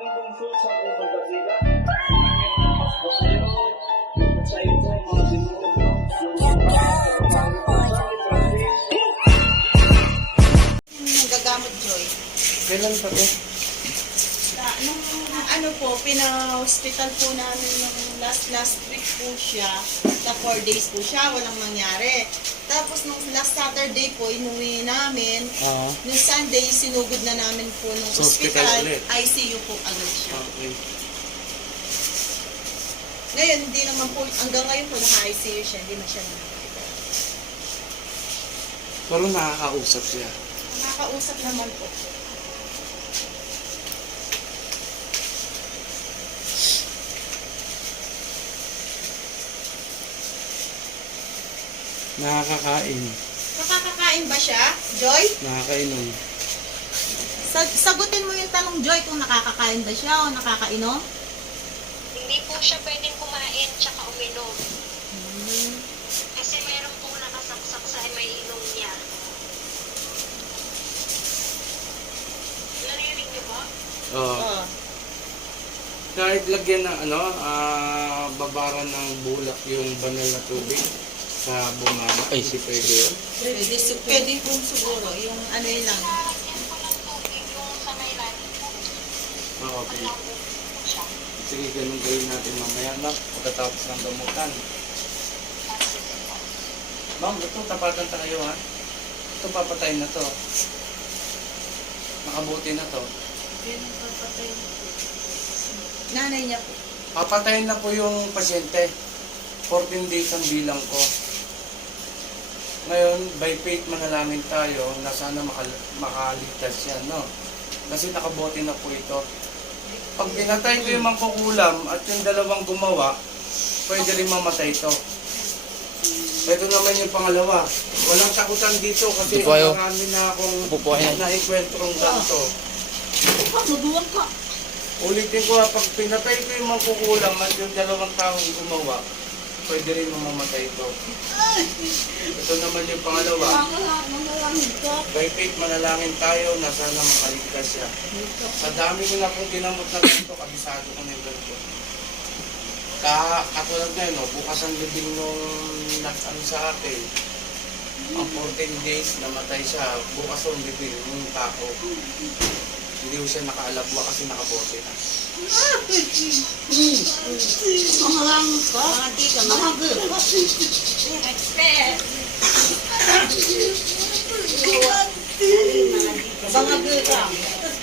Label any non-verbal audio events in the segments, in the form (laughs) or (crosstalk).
aming bungso sa unang basila. Sa ito, mga Nagagamot, Joy. Kailan pa to? Nung ano po, pina-hospital po namin nung last last week po siya. Na 4 days po siya, walang nangyari. Tapos nung last Saturday po, inuwi namin. Oo. Nung Sunday, sinugod na namin po nung Sa hospital hospital. ulit? ICU po agad siya. Okay. Ngayon, hindi naman po, hanggang ngayon po naka-ICU siya, hindi na siya nakakita. Pero nakakausap siya. Nakakausap naman po. Nakakakain. Nakakakain ba siya, Joy? Nakakainom. Sag- sagutin mo yung tanong, Joy, kung nakakakain ba siya o nakakainom? Hindi po siya pwedeng kumain tsaka uminom. Kasi mayroon pong nakasaksak sa may ilong niya. Narinig niyo ba? Oo. Oo. Kahit lagyan ng ano, ah, babaran ng bulak yung banal na tubig sa bunganga. Ay, si pwede yun. Pwede, si- pwede po siguro, yung ano yun lang. Ah, okay. Sige, ganun gawin natin mamaya, no? Pagkatapos ng gamutan. Ma'am, ito, tapatan tayo, ha? Ito, papatayin na to. Nakabuti na to. Nanay niya po. Papatayin na po yung pasyente. 14 days ang bilang ko. Ngayon, by faith manalangin tayo na sana makal- makaligtas siya, no? Kasi nakabote na po ito. Pag pinatay ko yung mangkukulam at yung dalawang gumawa, pwede rin mamatay ito. Ito naman yung pangalawa. Walang takutan dito kasi po kayo. marami na akong Pupuhay na. naikwentrong ganito. Ah, mabuwag ka. Ulitin ko ha, pag pinatay ko yung mangkukulam at yung dalawang taong gumawa, pwede rin mamamatay ito. Ito naman yung pangalawa. By faith, manalangin tayo na sana makaligtas siya. Sa dami ko na pong ginamot na ganito, kabisado ko na yung ganito. Ka, katulad ngayon, no, bukas ang libing nung nag-ano sa akin. Ang 14 days, namatay siya. Bukas ang libing nung tako. Hindi ko siya nakaalagwa kasi nakabote na.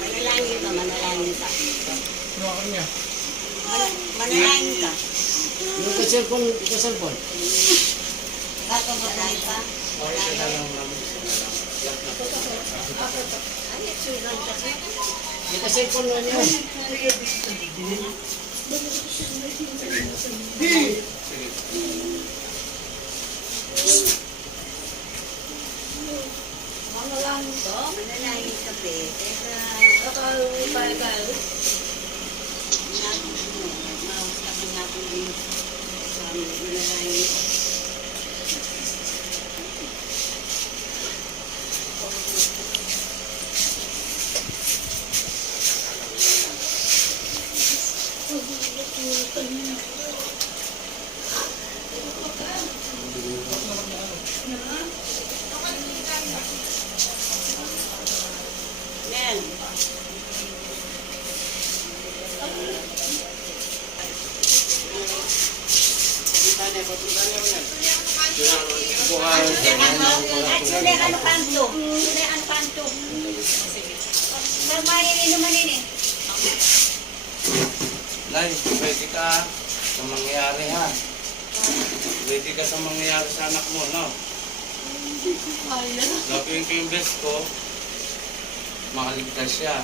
Manalangin ka, manalangin ka. Ano niya? Man- Manalangin ka. Yung ka-cellphone, ka-cellphone. Manalangin ka. Okay, isa na lang namin. Isa na lang. Yak na po. Ano yung sulan kasi? Yung ka-cellphone mo yun. Sige. Manalangin ka? Manalangin ka, be. Teka, natin mo. Mausapin natin din. Sabi, manalangin ka. Nen. At suli ano kanto? Suli ano kanto? Pero may inuman yun eh. Nay, pwede ka sa mangyayari ha. Pwede ka sa mangyayari sa anak mo, no? Gagawin ko yung best ko, makaligtas siya.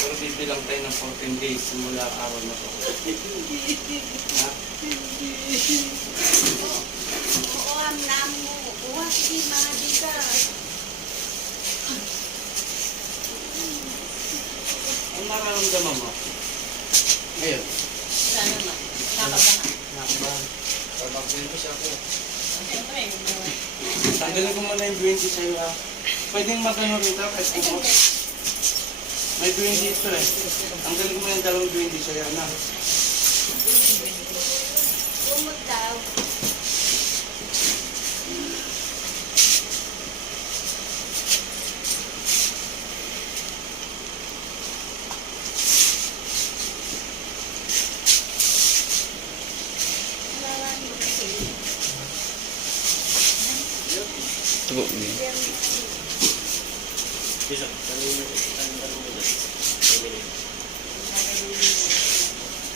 Pero bibilang tayo ng 14 days simula araw na to. Ha? Oo, ang namo. Buwa, sige, mga dika. Ang mararamdaman mo? Ngayon. Sana naman. Nakabahan. Pagpapagin ko siya ako. Siyempre, Tanggalin ko muna yung 20 sa'yo ha. Pwedeng magano rito kahit kumot. May duwing dito eh. Ang galing mo yung dalawang duwing dito sa'yo, na. Umot daw.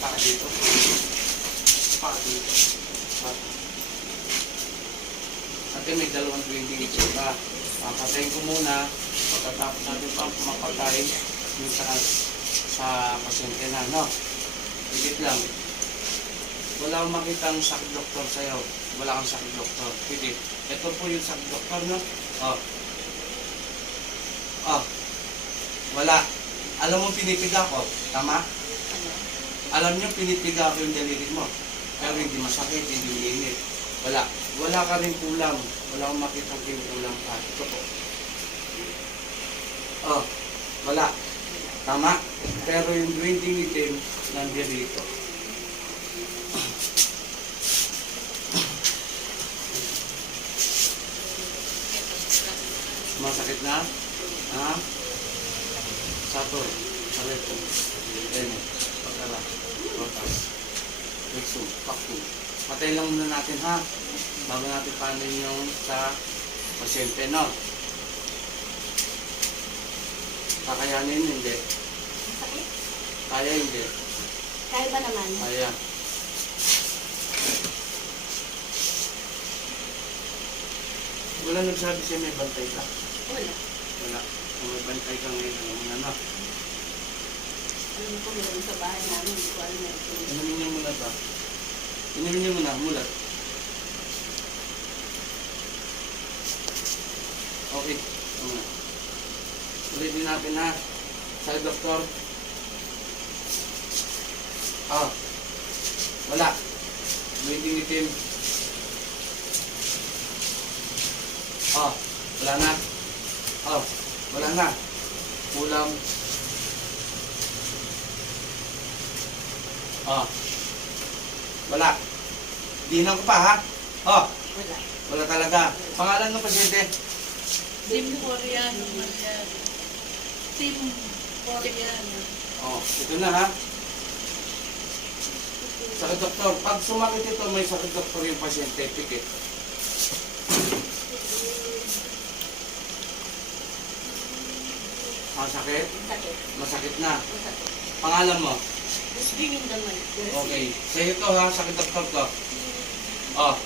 Paka dito. Paka dito. Paka. Ate, may dalawang duwing dito ka. Papatayin ko muna. Pagkatapos natin pa mapatay yung sa, sa pasyente na, no? Higit lang. Wala akong makitang sakit doktor sa'yo. Wala kang sakit doktor. Higit. Ito po yung sakit doktor, no? Oh. Oh. Wala. Alam mo pinipiga ko. Tama? Alam niyo pinipiga ko yung daliri mo. Pero hindi masakit, hindi umiinit. Wala. Wala ka rin kulang. Wala akong makitang kinukulang ka. Ito po. Oh. Wala. Tama? Pero yung 20 itim, nandiyan dito. Masakit na? Ha? Sator. Sareto. Eno. Pagkara. Rotas. Rexo. Pakto. Patay lang muna natin ha. Bago natin paano yung sa pasyente, no? Kakayanin, hindi. Kaya, hindi. Kaya ba naman? Kaya. Wala nagsabi siya may bantay ka. Wala. Wala. Kung may bantay ka ngayon, ano muna na. Alam ko meron sa bahay namin. Hindi ko alam na ito. Inumin niyo muna ba? Inumin niyo muna, mulat. Okay, ito muna. Ulitin natin ha. Sa doktor. Ah. Wala. Waiting itim. Ah. Wala na. Ah. Wala na. Kulam. Ah. Wala. Dinan ko pa ha. Oh, Wala. wala talaga. Pangalan ng pasyente? Tim Koreano Malyari. Tim Koreano. Oh, ito na ha. Sakit doktor. Pag sumakit ito, may sakit doktor yung pasyente. Pikit. Masakit? Sakit. Masakit na. Masakit. Pangalan mo? Gusto din yung damay. Okay. Sa'yo to ha, sakit doktor to. Oh.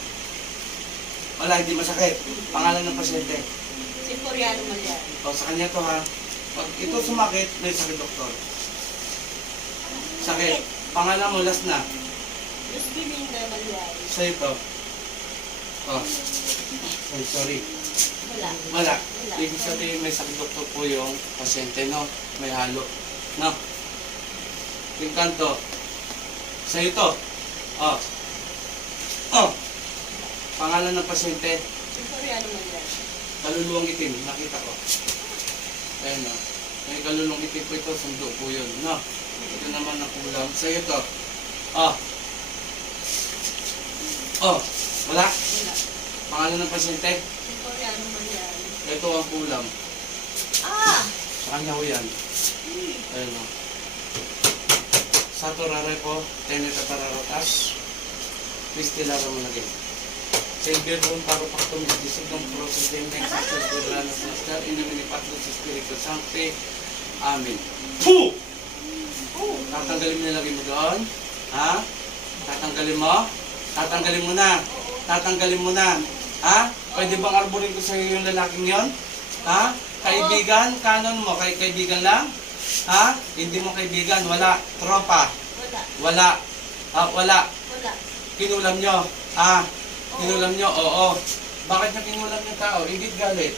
Wala, hindi masakit. Pangalan ng pasyente. Koreano Malyari. O, sa kanya to ha. Pag ito sumakit, may sakit doktor. Sakit. Pangalan mo, last na. Gusto din yung Malyari. Sa ito. Oh. Ay, sorry. Wala. Wala. Wala. Ibig sabihin, may sakit doktor po yung pasyente, no? May halo. No? Yung kanto. Sa ito. Oh. Oh. Pangalan ng pasyente, Si Koreano Malyari. Kaluluwang itim. Nakita ko. Ayan, no? May kaluluwang itim po ito, sundo po yun, no? Ito naman ang kulang. Sa ito. Oh. Oh. Wala. Wala. Pangalan ng pasyente, Koreano Malyari. ito ang kulang. Ah! Sa kanya ho yan. Ayun o. Sa turare po, tenet at tararatas. Pistilara mo lagi. Sa ibirong paro paktum isisig ng proses din ng sa Sudiranas na star, inuminipat ng sa Espiritu Sancti. Amen. Puh! Tatanggalin mo nilagay mo doon. Ha? Tatanggalin mo? Tatanggalin mo na. Tatanggalin mo na. Ha? Pwede bang arborin ko sa iyo yung lalaking yon? Ha? Kaibigan? Kanon mo? Kay kaibigan lang? Ha? Hindi mo kaibigan? Wala. Tropa? Wala. Wala. Ha? Wala. Wala. Kinulam nyo? Ha? Kinulam nyo? Oo. Bakit nyo kinulam yung tao? Ingit galit.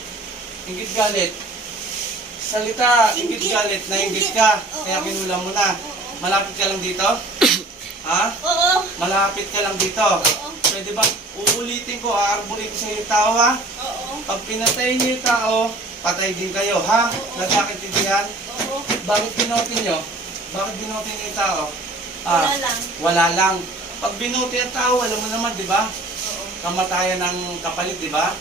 Ingit galit. Salita, ingit galit. Nainggit Inggit. ka. Oo. Kaya kinulam mo na. Malapit ka lang dito? (coughs) ha? Oo. Malapit ka lang dito. Pwede ba? Uulitin ko, aarborin ko sa yung tao ha? Oo. Pag pinatay niyo yung tao, patay din kayo ha? Nagkakaintindihan? Oo. bakit binuti nyo? Bakit binuti nyo yung tao? Wala Ah, lang. wala lang. Pag binuti ang tao, alam mo naman, di ba? Kamatayan ng kapalit, di ba?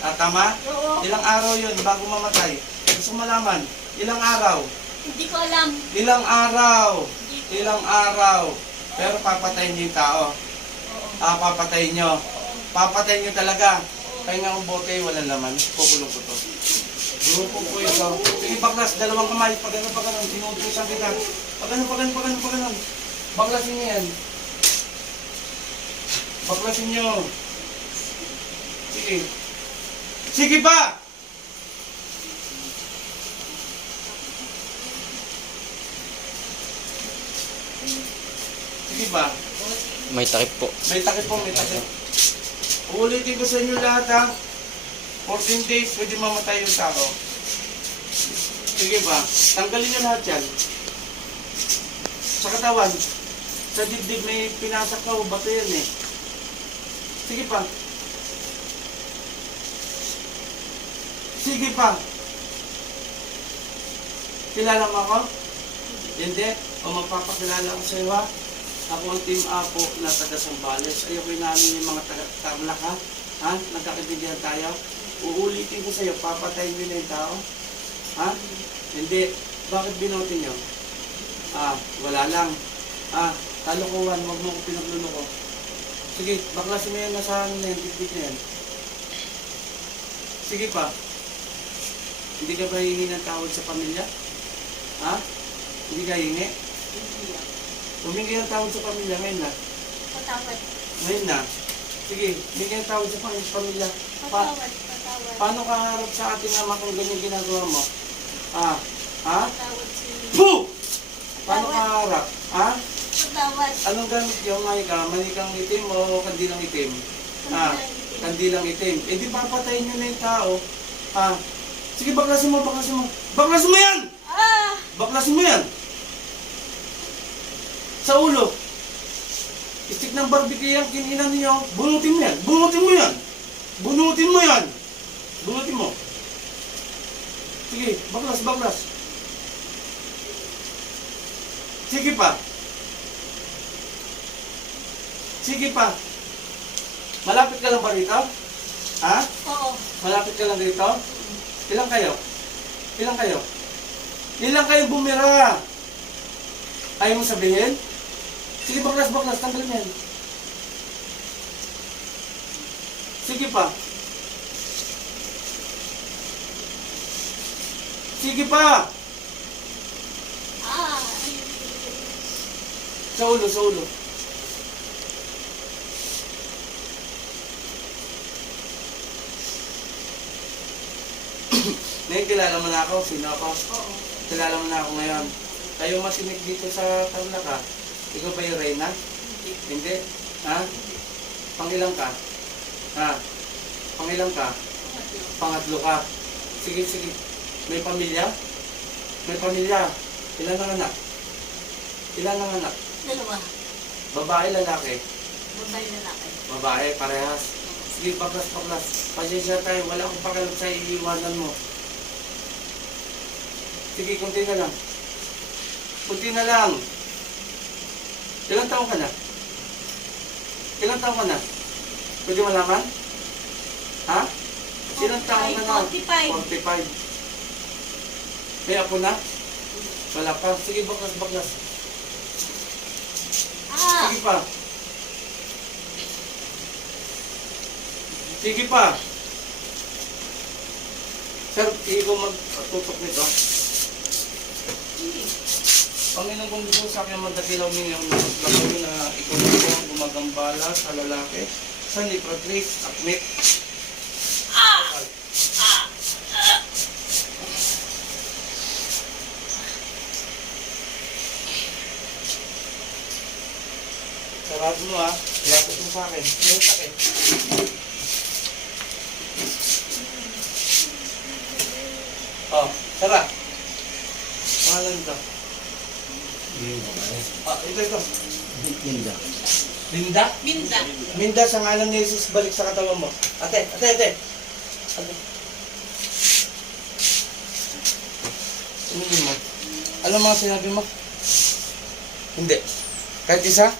Ah, tama? Oo. Ilang araw yun bago mamatay? Gusto mo malaman? Ilang araw? Hindi ko alam. Ilang araw? Ilang araw? Pero papatayin niyo yung tao. Ah, papatayin niyo. Papatayin niyo talaga. Kaya nga ang bote, walang laman. Kukulong ko to. Grupo ko ito. Sige, baklas, dalawang kamay. Pag ano, pag ano, sinutusan kita. Pag ano, pag ano, pag ano, pag ano. Baklasin niyo yan. Baklasin niyo. Sige. Sige pa! Sige ba? May takip po. May takip po, may takip. Uulitin ko sa inyo lahat ha. 14 days, pwede mamatay yung tao. Sige ba? Tanggalin nyo lahat yan. Sa katawan. Sa dibdib may pinasak ka o bato yan eh. Sige pa. Sige pa. Kilala mo ako? Hindi. O magpapakilala ko sa iyo ha. Ako ang team Apo na taga Sambales. Ayoko namin yung mga taga Tarlac ha. Ha? Nagkakaibigan tayo. Uulitin ko sa iyo, papatayin mo na yung tao. Ha? Hindi. Bakit binote nyo? Ah, wala lang. Ah, kalokohan, huwag mo ko pinagluloko. Sige, baklasin mo yan nasa ano na yan, na yan. Sige pa. Hindi ka ba hihingi ng tawad sa pamilya? Ha? Hindi ka hingi? Humingi ng tawad sa pamilya ngayon na. Patawad. Ngayon na. Sige, humingi ng tawad sa pam- pamilya. Pa Patawad. Patawad. paano ka harap sa ating ama kung ganyan ginagawa mo? Ah, ha? Patawad si... Boo! Paano ka harap? Ha? Patawad. Anong gamit yung manika? Manikang itim o kandilang itim? Ah, kandilang itim. Eh di papatayin nyo na yung tao. Ah, sige baklasin mo, baklasin mo. Baklasin mo yan! Ah! Baklasin mo yan! Sa ulo. Stick ng barbecue yan, kininan niyo. Bunutin mo yan. Bunutin mo yan. Bunutin mo yan. Bunutin mo. Sige, baklas, baklas. Sige pa. Sige pa. Malapit ka lang ba rito? Ha? Oo. Malapit ka lang dito? Ilang kayo? Ilang kayo? Ilang kayo bumira? Ayaw mo sabihin? Sige, baklas, baklas, tanggalin yan. Sige pa. Sige pa! Ah! Sa ulo, sa ulo. (laughs) Ngayon, kilala mo na ako. Sino ako? Oo. Kilala mo na ako ngayon. Kayo matinig dito sa Tarlac ha? Ikaw ba yung Reyna? Hindi. Ha? Pangilang ka? Ha? Pangilang ka? Pangatlo ka. Sige, sige. May pamilya? May pamilya. Ilan ang anak? Ilan ang anak? Dalawa. Babae, lalaki? Babae lalaki. Babae, parehas. Sige, paklas. Pasensya tayo. Wala akong pakialam sa iiwanan mo. Sige, kunti na lang. Kunti na lang. Ilang taon ka na? Ilang taon ka na? Pwede malaman? Ha? Ilang taon ka na? 45. 45. May apo na? Wala pa. Sige, baklas, baklas. Ah! Sige pa. Sige pa. Sir, hindi ko magtutok nito. Panginoon kung gusto sa akin magdakilaw ninyo labayo na ikaw po ang gumagambala sa lalaki sa Nipratris at Met. Sarado mo ha. Lapit mo sa akin. Yung sakit. Oh, tara. Pangalan ito. Ah, ito, ito. Linda. Linda? Minda. Minda sa ngalan ni Jesus, balik sa katawan mo. Ate, ate, ate. Ate. Tumingin mo. Alam mga sinabi mo? Hindi. Kahit isa?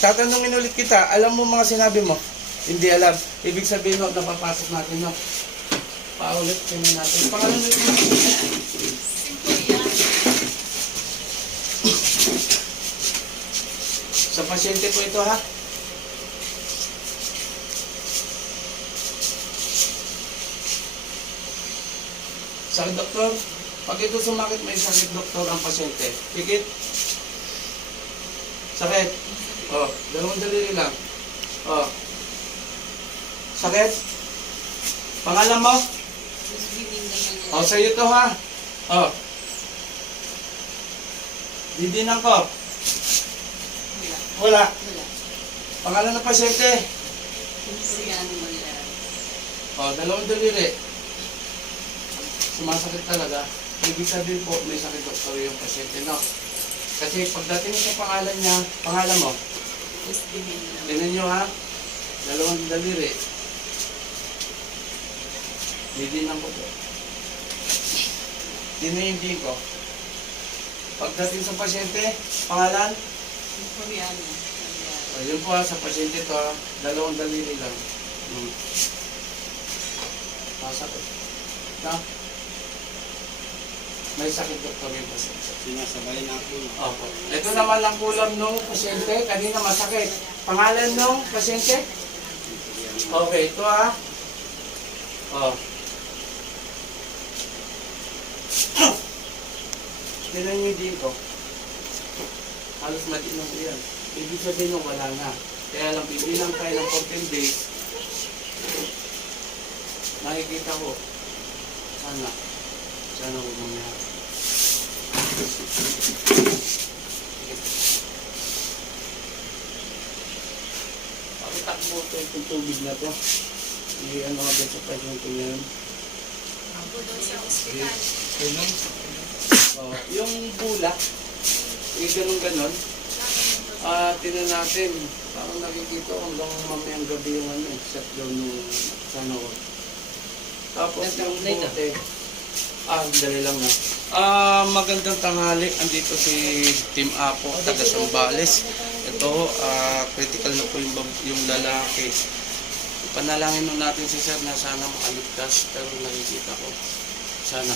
Tatanungin ulit kita, alam mo mga sinabi mo? Hindi alam. Ibig sabihin mo, napapasok natin, no? Paulit, tingnan natin. Pangalan ulit mo? Sa pasyente po ito, ha? Sa doktor, pag ito sumakit, may sakit doktor ang pasyente. Pikit. Sakit. Oh, dalawang daliri lang. Oh. Sakit. Pangalan mo? Oh, sa iyo to ha. Oh. Didinan ko. Wala. Pangalan ng pasyente. Oh, dalawang daliri. Sumasakit talaga. Ibig sabihin po, may sakit doktor yung pasyente, no? Kasi pagdating sa pangalan niya, pangalan mo, tingnan nyo ha, dalawang daliri. Didinan ko po. Dinindin ko. Pagdating sa pasyente, pangalan, o, yun po ha, sa pasyente to ha, dalawang daliri lang. Hmm. Masakit. Na? May sakit doktor yung pasyente. Sinasabay na ako. Opo. Ito naman ang kulam nung pasyente. Kanina masakit. Pangalan nung pasyente? Okay, ito ah. Oh. Tignan yung din ko. Halos matinom yan. Ibig sabihin nung wala na. Kaya lang bibilang tayo ng 14 days. Nakikita ko. Sana. Sana huwag mangyari. Pakitakbo ito itong tubig na to. Ano ka din sa pasyente ngayon. Ako doon sa ospital. Ganun. Oh, yung bulak, yung ganun-ganon, ah, tinan natin, parang nakikita ko hanggang mamayang gabi yung ano, shut down nung sana ko. Tapos yung bote, ah, dali lang na. Ah, magandang tanghali, andito si Team Apo, taga Sambales. Ito, ah, critical na po yung, bab- yung lalaki. Panalangin nun natin si Sir na sana makaligtas, pero nakikita ko, sana,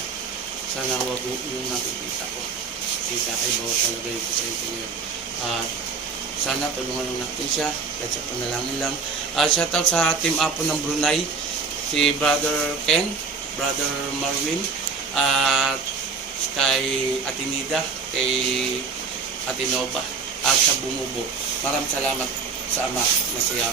sana wag mo yung nakikita ko. Kita kay Bawa talaga yung pasyente ngayon. At sana tulungan lang natin siya, kahit sa panalangin lang. Uh, shout out sa Team Apo ng Brunei, si Brother Ken, Brother Marvin, at kay Atinida, kay Atinova, at sa Bumubo. Maraming salamat sa Ama na siya